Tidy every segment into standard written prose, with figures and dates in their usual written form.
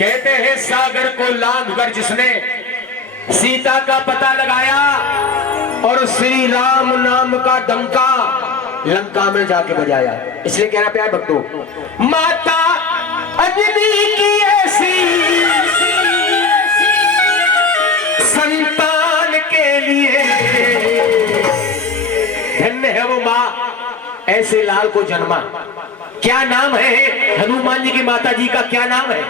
कहते हैं सागर को लांघकर जिसने सीता का पता लगाया और श्री राम नाम का डंका लंका में जाके बजाया। इसलिए कहना प्यार भक्तों, माता अंजलि की ऐसी संतान के लिए धन्य है वो माँ, ऐसे लाल को जन्मा। क्या नाम है हनुमान जी की माता जी का? क्या नाम है?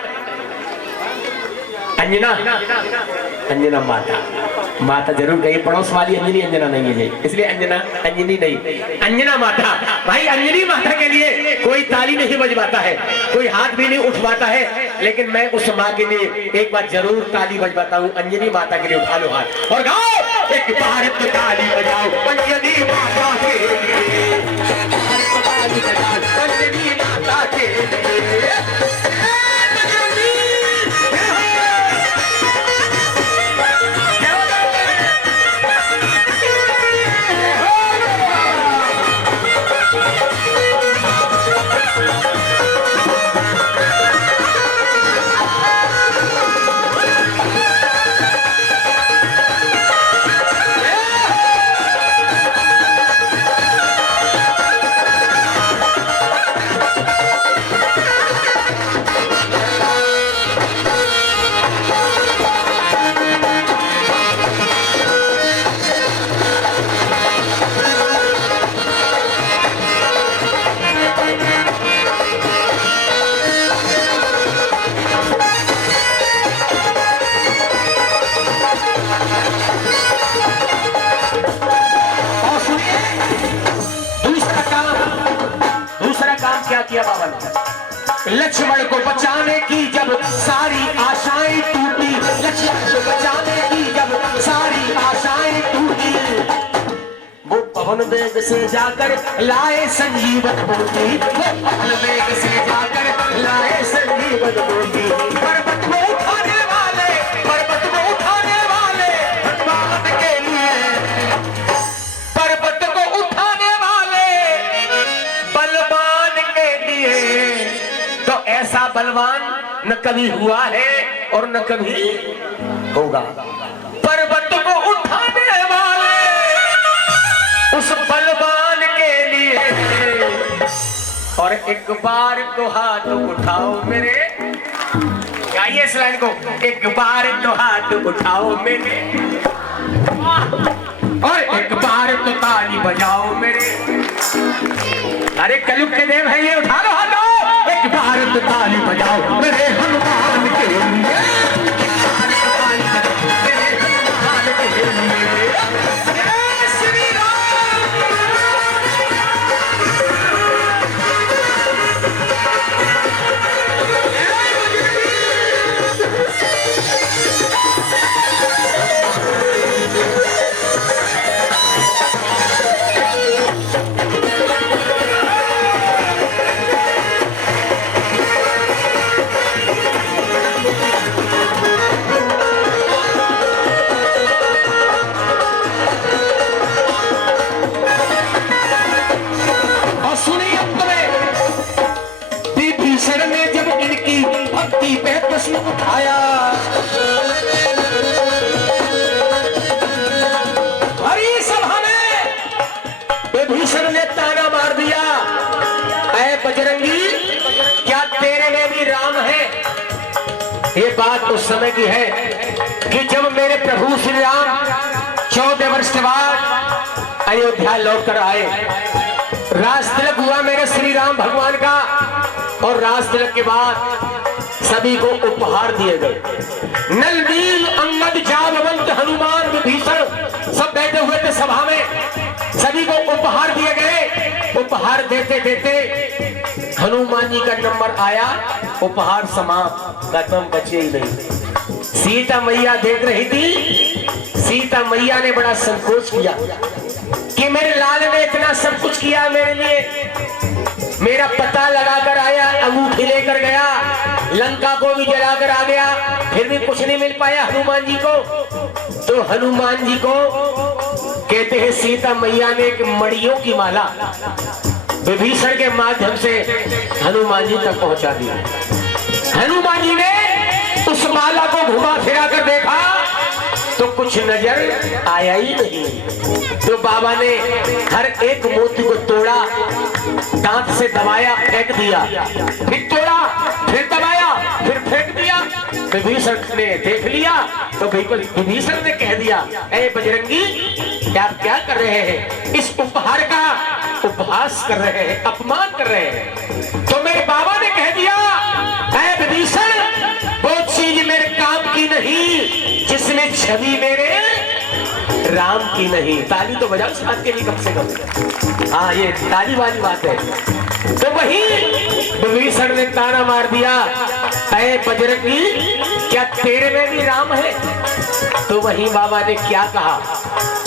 अंजना। अंजना माता, माता जरूर कही, पड़ोस वाली अंजनी अंजना नहीं है, इसलिए अंजना अंजनी नहीं, अंजना माता। भाई अंजनी माता के लिए कोई ताली नहीं बजवाता है, कोई हाथ भी नहीं उठवाता है, लेकिन मैं उस माँ के लिए एक बार जरूर ताली बजवाता हूँ। अंजनी माता के लिए उठा लो हाथ और गाओ, एक बार तो ताली बजाओ अंजनी माता के लिए, ताली बजाओ अंजनी माता के लिए। किया बाबा ने लक्ष्मण को बचाने की जब सारी आशाएं टूटी, लक्ष्मण को बचाने की जब सारी आशाएं टूटी, वो पवन वेग से जाकर लाए संजीवन बूटी, वो पवन वेग से जाकर लाए संजीवन बूटी। पर्वत को उठाने वाले, पर्वत को उठाने वाले हनुमान के लिए, पर्वत को उठाने वाले बलवान तो ऐसा बलवान न कभी हुआ है और न कभी होगा। पर्वत को उठाने वाले उस बलवान के लिए, और एक बार तो हाथ उठाओ मेरे, गाइए इस लाइन को, एक बार तो हाथ उठाओ मेरे, और एक बार तो ताली बजाओ मेरे। अरे कलयुग के देव है ये, उठा लो हाथों, एक बार तो ताली बजाओ मेरे हनुमान के लिए, मेरे हनुमान के लिए। जय श्री राम। पे प्रश्न उठाया, हरी सभा में विभीषण ने ताना मार दिया, ऐ बजरंगी क्या तेरे में भी राम है? ये बात उस समय की है कि जब मेरे प्रभु श्री राम 14 वर्ष के बाद अयोध्या लौट कर आए, राज तिलक हुआ मेरे श्री राम भगवान का, और राज तिलक के बाद सभी को उपहार दिए गए। नल नील अंगद जामवंत हनुमान विभीषण सब बैठे हुए थे सभा में, सभी को उपहार दिए गए। उपहार देते देते हनुमान जी का नंबर आया, उपहार समाप्त, खत्म, बचे ही नहीं। सीता मैया देख रही थी, सीता मैया ने बड़ा संकोच किया कि मेरे लाल ने इतना सब कुछ किया मेरे लिए, मेरा पता लगाकर आया, अंगूठी लेकर गया, लंका को भी जलाकर आ गया, फिर भी कुछ नहीं मिल पाया हनुमान जी को। तो हनुमान जी को कहते हैं सीता मैया ने एक मड़ियों की माला विभीषण के माध्यम से हनुमान जी तक पहुंचा दिया। हनुमान जी ने माला को घुमा फिरा कर देखा तो कुछ नजर आया ही नहीं। तो बाबा ने हर एक मोती को तोड़ा, दांत से दबाया, फेंक दिया, फिर तोड़ा, फिर दबाया, फिर फेंक दिया। विभीषण ने देख लिया तो विभीषण ने कह दिया, ऐ बजरंगी आप क्या कर रहे हैं? इस उपहार का उपहास कर रहे हैं, अपमान कर रहे हैं। तो मेरे बाबा ने कह दिया, ऐ विभीषण वो चीज मेरे काम की नहीं जिसमें छवि मेरे राम की नहीं। ताली तो बजाओ इस बात के लिए कम से कम। हाँ, ये ताली वाली बात है। तो वही विभीषण ने ताना मार दिया, ऐ बजरंगी क्या तेरे में भी राम है? तो वही बाबा ने क्या कहा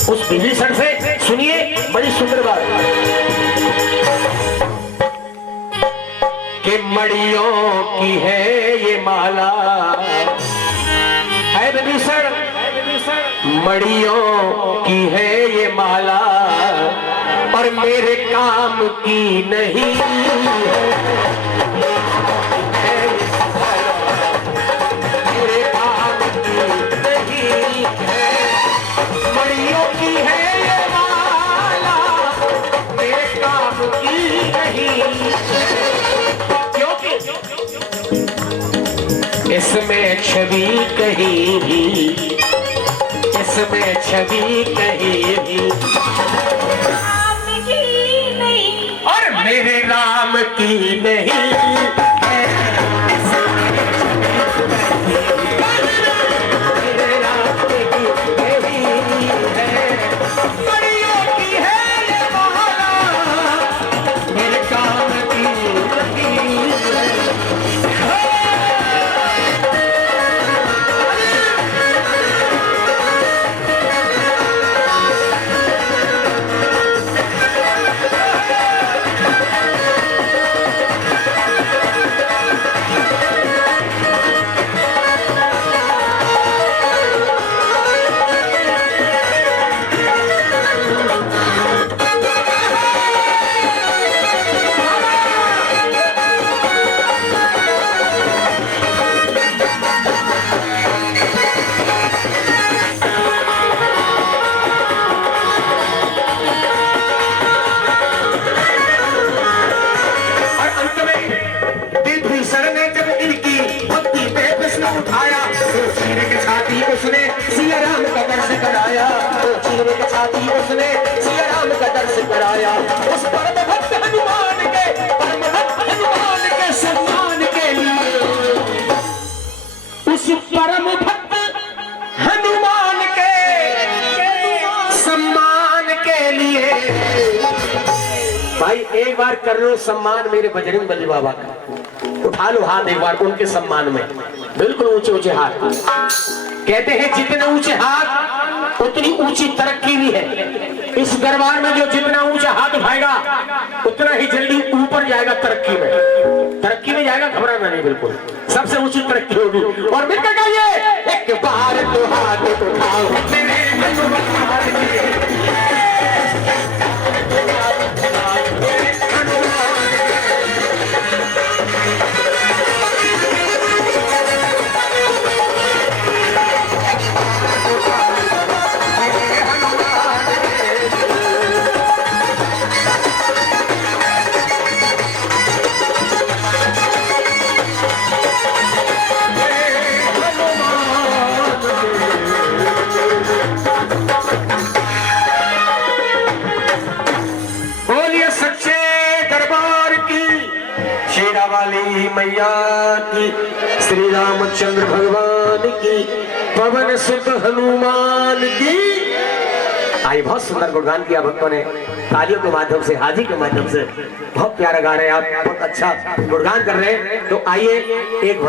उस विभीषण से, सुनिए बड़ी सुंदर बात। कि मड़ियों की है ये माला, है विभीषण, मड़ियों की है ये माला और मेरे काम की नहीं। मेरे काम की नहीं है, मड़ियों की है ये माला, मेरे काम की नहीं। क्योंकि इसमें छवि कहीं भी, इसमें छवि कहीं भी राम की नहीं और मेरे राम की नहीं। मेरे राम की नहीं है, मड़ियों की है ये माला, मेरे काम की नहीं है। उसने सिया राम का दर्श कराया, तो चीरे के छाती उसने सिया राम का दर्श कराया। उस परम भक्त हनुमान के, परम भक्त हनुमान के सम्मान के लिए, उस परम भक्त हनुमान के सम्मान के लिए भाई एक बार कर लो सम्मान मेरे बजरंग बली बाबा का। उठा लो हाथ एक बार उनके सम्मान में, बिल्कुल ऊंचे ऊंचे हाथ। कहते हैं जितने ऊंचे हाथ उतनी ऊंची तरक्की भी है। इस दरबार में जो जितना ऊंचा हाथ उठाएगा उतना ही जल्दी ऊपर जाएगा तरक्की में। तरक्की में जाएगा, घबराना नहीं, बिल्कुल सबसे ऊंची तरक्की होगी। और मिलकर कहिए एक बार तो हाथ उठाओ मेरे हनुमान के। वाली मैया की, श्री रामचंद्र भगवान की, पवन सुत हनुमान की। आई बहुत सुंदर गुणगान किया भक्तों ने, तालियों के माध्यम से, हाजी के माध्यम से। बहुत प्यारा गा रहे हैं आप, बहुत अच्छा गुणगान कर रहे हैं। तो आइए एक